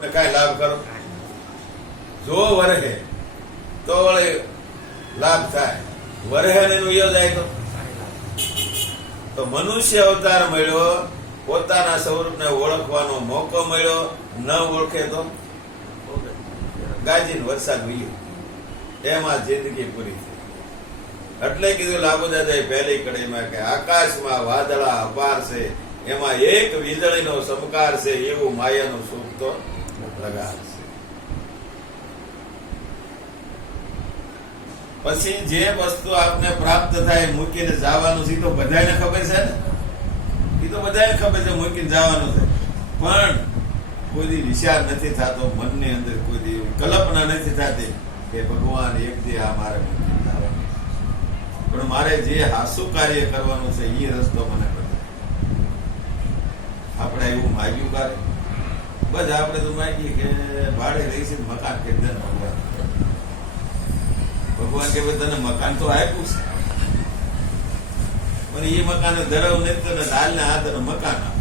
કઈ લાભ કરો જો વરહે તો વળી લાભ થાય, વરહે ને એનું જાય તો મનુષ્ય અવતાર મળ્યો, પોતાના સ્વરૂપને ઓળખવાનો મોકો મળ્યો, ન ઓળખે તો ગાજીને વરસાદ મળ્યો, એમાં જિંદગી પૂરી થઈ. એટલે કીધું લાબુ દાદાએ પહેલી કડીમાં કે આકાશમાં વાદળા અપાર છે, એમાં એક વીજળીનો સમકાર છે, એવું માયાનું સુખ તો લગાર છે. પછી જે વસ્તુ આપને પ્રાપ્ત થાય મૂકીને જવાનું છે, તો બધાને ખબર છે ને, એ તો બધાને ખબર છે મૂકીને જવાનું છે, પણ કોઈ વિચાર નથી થતો મનની અંદર, કોઈ કલ્પના નથી થતી કે ભગવાન એક દી આ મારે મૂકીને જવાનું, પણ મારે જે હાસુ કાર્ય કરવાનું છે એ રસ્તો મને બતાવે. આપણે એવું માગ્યું કરે બસ, આપણે તો માગીએ કે ભાડે રહીશું મકાન કે ભગવાન ભગવાન કે તને મકાન તો આપ્યું છે, પણ એ મકાન ધરાવ નથી, તને હાલ ને હાથ મકાન આપ.